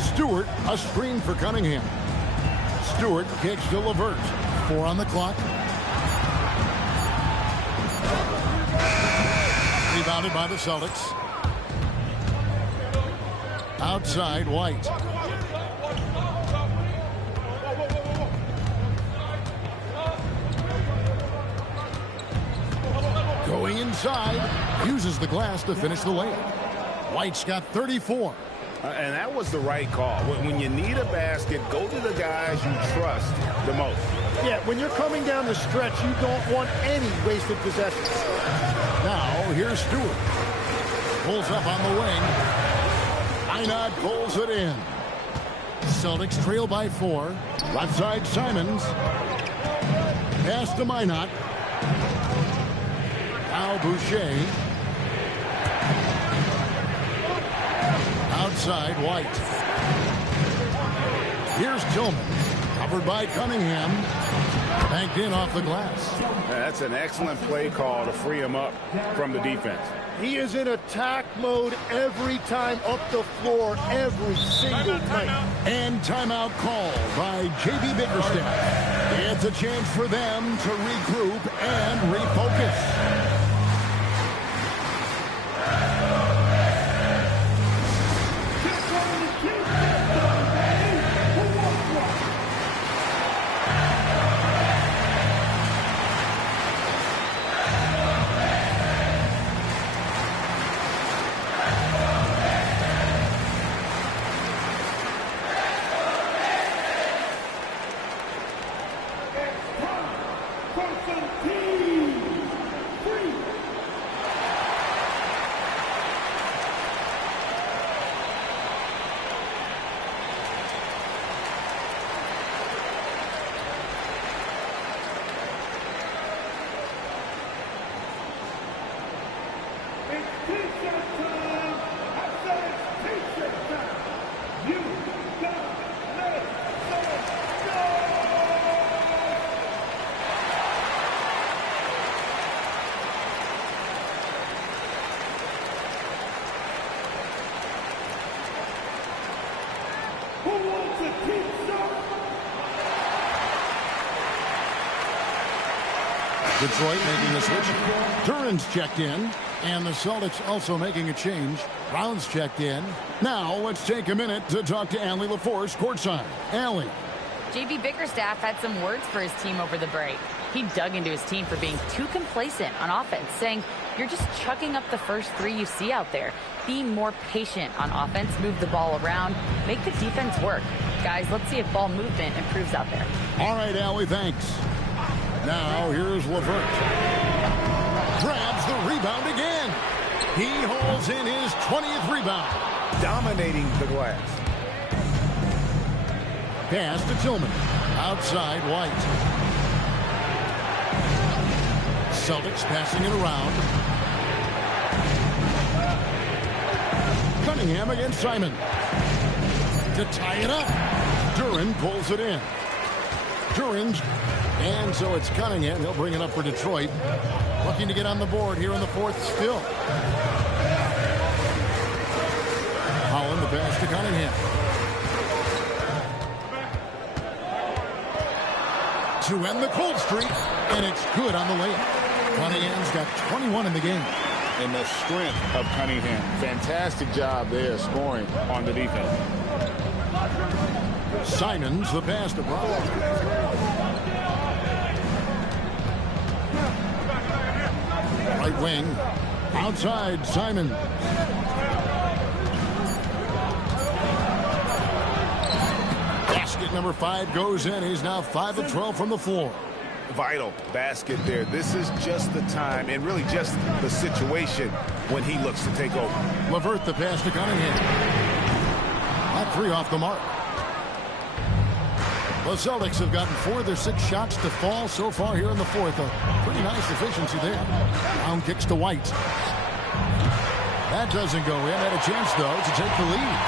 Stewart, a screen for Cunningham. Stewart kicks to LeVert. 4 on the clock. Rebounded by the Celtics. Outside, White. Going inside. Uses the glass to finish the layup. White's got 34. And that was the right call. When you need a basket, go to the guys you trust the most. Yeah, when you're coming down the stretch, you don't want any wasted possessions. Now, here's Stewart. Pulls up on the wing. Minot pulls it in. Celtics trail by 4. Left side, Simons. Pass to Minot. Now Boucher. Outside, White. Here's Tillman. Covered by Cunningham. Banked in off the glass. That's an excellent play call to free him up from the defense. He is in attack mode every time up the floor, every single night. And timeout call by J.B. Bickerstaff. It's a chance for them to regroup and refocus. Detroit making a switch. Duran's checked in. And the Celtics also making a change. Brown's checked in. Now let's take a minute to talk to Allie LaForce courtside. Allie. J.B. Bickerstaff had some words for his team over the break. He dug into his team for being too complacent on offense, saying, you're just chucking up the first 3 you see out there. Be more patient on offense, move the ball around, make the defense work. Guys, let's see if ball movement improves out there. All right, Allie, thanks. Now here's LeVert. Grabs the rebound again. He holds in his 20th rebound. Dominating the glass. Pass to Tillman. Outside, White. Celtics passing it around. Cunningham against Simon. To tie it up. Duran pulls it in. Duran's. And so it's Cunningham. He'll bring it up for Detroit. Looking to get on the board here in the fourth still. Holland, the pass to Cunningham. To end the cold streak. And it's good on the layup. Cunningham's got 21 in the game. And the strength of Cunningham. Fantastic job there scoring on the defense. Simons, the pass to Brown. Right wing. Outside, Simon. Basket number 5 goes in. He's now 5 of 12 from the floor. Vital basket there. This is just the time and really just the situation when he looks to take over. LeVert the pass to Cunningham. That 3 off the mark. The Celtics have gotten 4 of their 6 shots to fall so far here in the fourth. A pretty nice efficiency there. Brown kicks to White. That doesn't go in. Had a chance, though, to take the lead.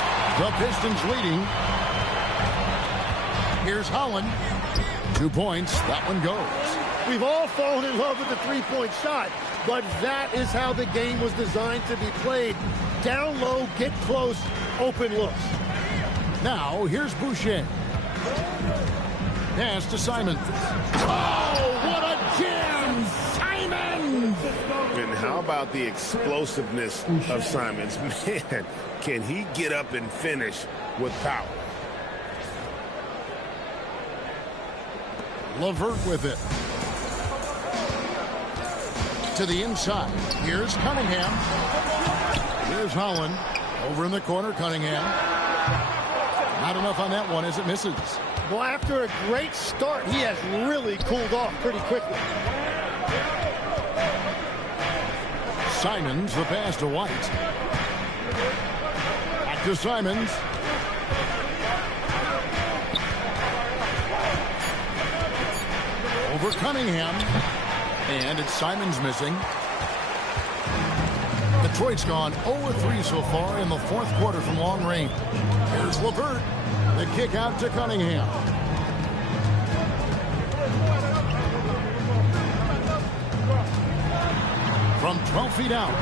The Pistons leading. Here's Holland. 2 points. That one goes. We've all fallen in love with the three-point shot, but that is how the game was designed to be played. Down low, get close, open looks. Now, here's Boucher. Pass to Simons. Oh, what a jam! Simons! And how about the explosiveness of Simons? Man, can he get up and finish with power? LeVert with it. To the inside. Here's Cunningham. Here's Holland. Over in the corner, Cunningham. Not enough on that one as it misses. Well, after a great start, he has really cooled off pretty quickly. Simons, the pass to White. Back to Simons. Over Cunningham. And it's Simons missing. Detroit's gone 0-3 so far in the fourth quarter from long range. Here's LeVert. The kick out to Cunningham. From 12 feet out.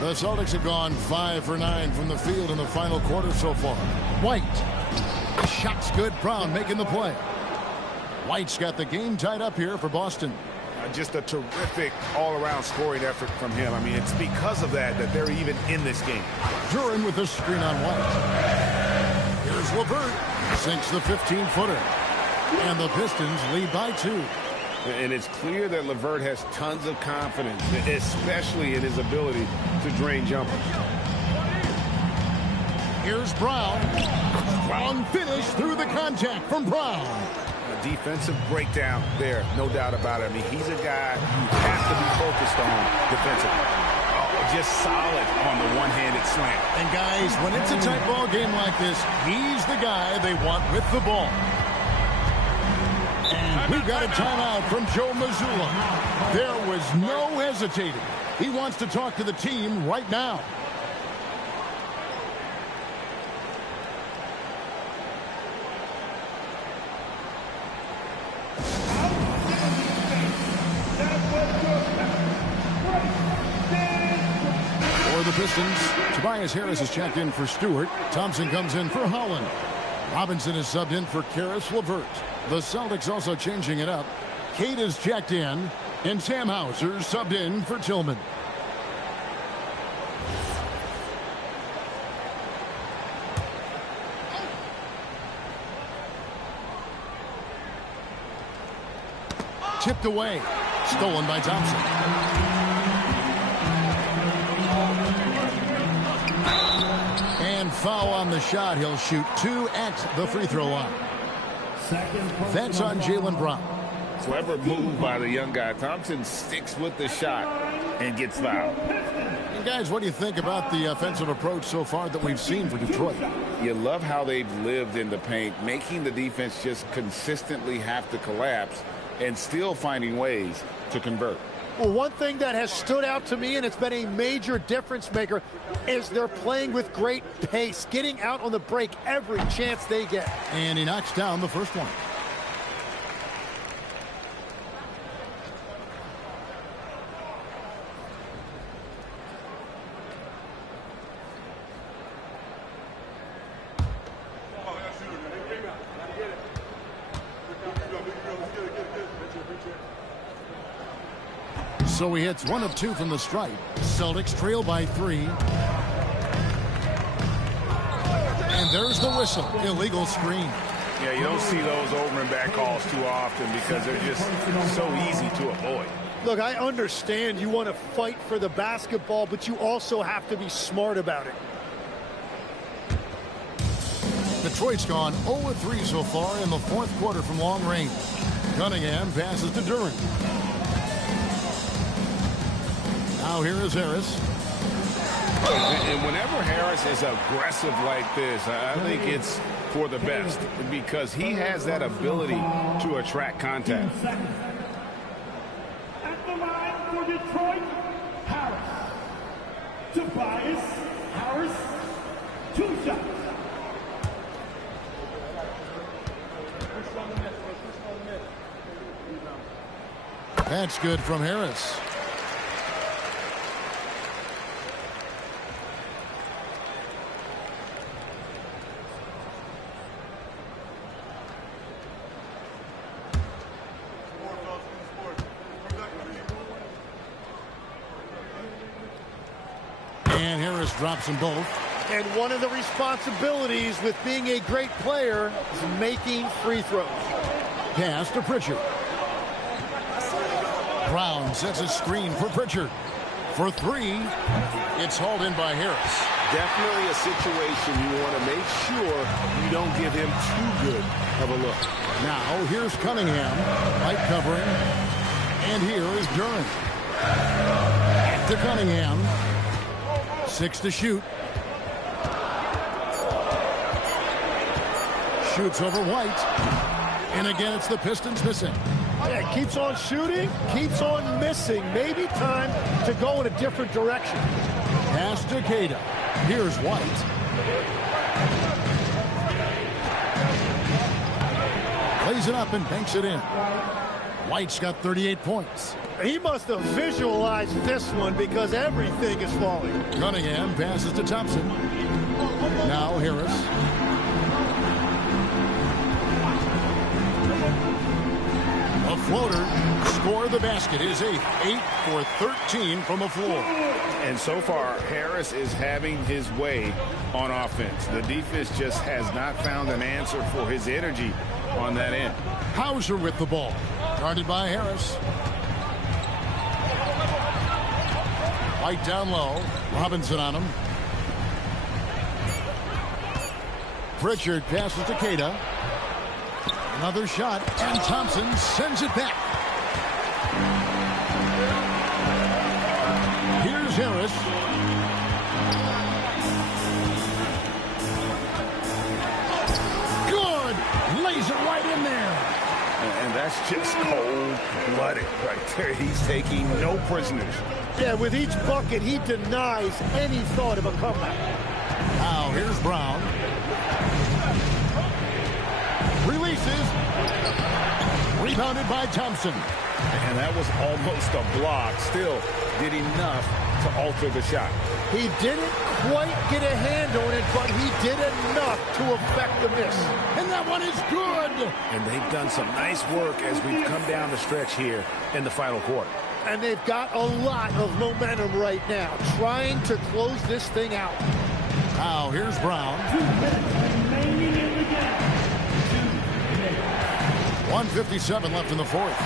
The Celtics have gone 5 for 9 from the field in the final quarter so far. White. Shot's good. Brown making the play. White's got the game tied up here for Boston. Just a terrific all-around scoring effort from him. I mean, it's because of that they're even in this game. Duran with the screen on White. Here's LeVert. Sinks the 15-footer. And the Pistons lead by 2. And it's clear that LeVert has tons of confidence, especially in his ability to drain jumpers. Here's Brown. Strong finish through the contact from Brown. A defensive breakdown there, no doubt about it. I mean, he's a guy you have to be focused on defensively. Oh, just solid on the one-handed slam. And guys, when it's a tight ball game like this, he's the guy they want with the ball. And we've got a timeout from Joe Mazzulla. There was no hesitating. He wants to talk to the team right now. The Pistons. Tobias Harris is checked in for Stewart. Thompson comes in for Holland. Robinson is subbed in for Karis LeVert. The Celtics also changing it up. Cade is checked in, and Sam Hauser subbed in for Tillman. Tipped away. Stolen by Thompson. Foul on the shot. He'll shoot 2 at the free throw line. That's on Jaylen Brown. Clever move by the young guy. Thompson sticks with the shot and gets fouled. And guys, what do you think about the offensive approach so far that we've seen for Detroit? You love how they've lived in the paint, making the defense just consistently have to collapse and still finding ways to convert. Well, one thing that has stood out to me, and it's been a major difference maker, is they're playing with great pace, getting out on the break every chance they get. And he knocks down the first one. So he hits 1 of 2 from the stripe. Celtics trail by 3. And there's the whistle. Illegal screen. Yeah, you don't see those over and back calls too often because they're just so easy to avoid. Look, I understand you want to fight for the basketball, but you also have to be smart about it. Detroit's gone 0-3 so far in the fourth quarter from long range. Cunningham passes to Durant. Now here is Harris. And whenever Harris is aggressive like this, I think it's for the best because he has that ability to attract contact. At the line for Detroit, Harris. Tobias Harris, 2 shots. That's good from Harris. And Harris drops them both. And one of the responsibilities with being a great player is making free throws. Pass to Pritchard. Brown sets a screen for Pritchard. For 3, it's hauled in by Harris. Definitely a situation you want to make sure you don't give him too good of a look. Now here's Cunningham. Light covering. And here is Durant. Back to Cunningham. 6 to shoot. Shoots over White. And again, it's the Pistons missing. Yeah, keeps on shooting, keeps on missing. Maybe time to go in a different direction. Pass to Queta. Here's White. Plays it up and banks it in. White's got 38 points. He must have visualized this one because everything is falling. Cunningham passes to Thompson. Now Harris. A floater. Score the basket. His 8th. 8 for 13 from the floor. And so far, Harris is having his way on offense. The defense just has not found an answer for his energy on that end. Hauser with the ball. Guarded by Harris. White down low. Robinson on him. Pritchard passes to Queta. Another shot, and Thompson sends it back. Here's Harris. Good! Lays it right in there. And that's just cold-blooded right there. He's taking no prisoners. Yeah, with each bucket, he denies any thought of a comeback. Now, here's Brown. Releases. Rebounded by Thompson. And that was almost a block. Still did enough to alter the shot. He didn't quite get a hand on it, but he did enough to affect the miss. And that one is good. And they've done some nice work as we've come down the stretch here in the final quarter. And they've got a lot of momentum right now, trying to close this thing out. Now, here's Brown. 2 minutes remaining in the game. 1:57 left in the fourth.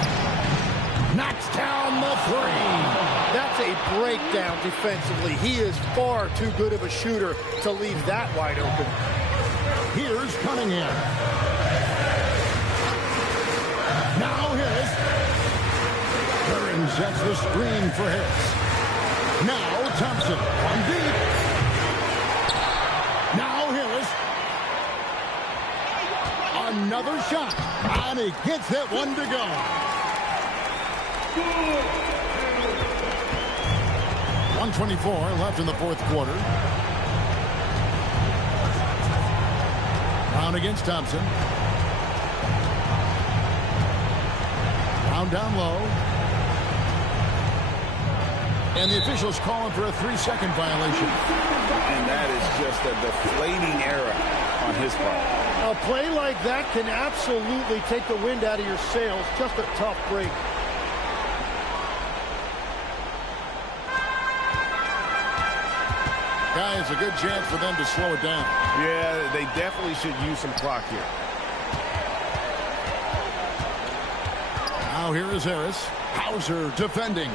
Knocks down the 3. That's a breakdown defensively. He is far too good of a shooter to leave that wide open. Here's Cunningham. Now Harris. Curran sets the screen for Harris. Now Thompson on deep. Now Harris. Another shot. And he gets that one to go. 1:24 left in the fourth quarter. Brown against Thompson. Brown down low. And the officials calling for a 3-second violation. And that is just a deflating error on his part. A play like that can absolutely take the wind out of your sails. Just a tough break. Guys, a good chance for them to slow it down. Yeah, they definitely should use some clock here. Now here is Harris. Hauser defending.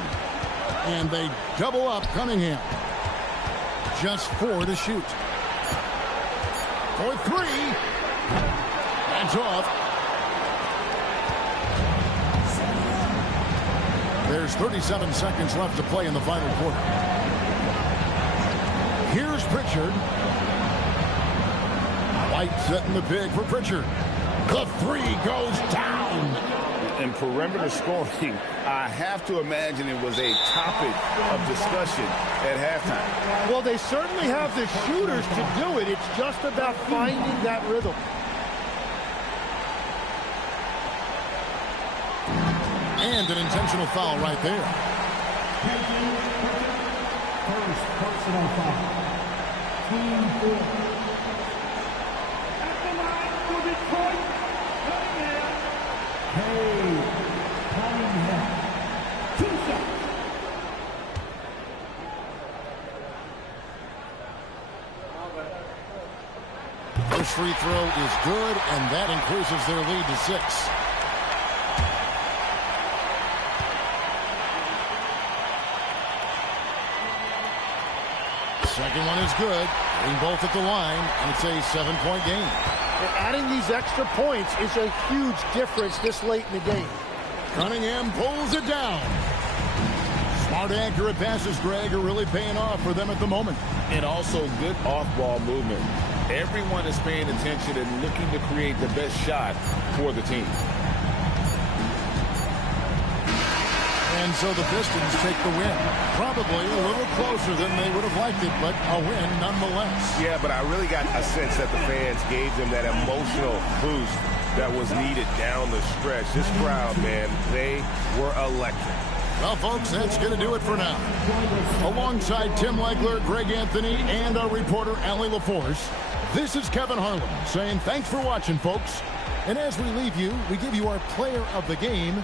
And they double up Cunningham. Just 4 to shoot. For 3. That's off. There's 37 seconds left to play in the final quarter. Here's Pritchard. White setting the big for Pritchard. The three goes down. And perimeter scoring, I have to imagine it was a topic of discussion at halftime. Well, they certainly have the shooters to do it. It's just about finding that rhythm. And an intentional foul right there. First personal foul. Team 4. At the line for Detroit, Cunningham. Cunningham. 2 shots. First free throw is good, and that increases their lead to 6. Second one is good. Getting both at the line, and it's a 7-point game. And adding these extra points is a huge difference this late in the game. Cunningham pulls it down. Smart, accurate passes, Greg, are really paying off for them at the moment. And also good off-ball movement. Everyone is paying attention and looking to create the best shot for the team. And so the Pistons take the win. Probably a little closer than they would have liked it, but a win nonetheless. Yeah, but I really got a sense that the fans gave them that emotional boost that was needed down the stretch. This crowd, man, they were electric. Well, folks, that's going to do it for now. Alongside Tim Legler, Greg Anthony, and our reporter, Allie LaForce, this is Kevin Harlan saying thanks for watching, folks. And as we leave you, we give you our player of the game,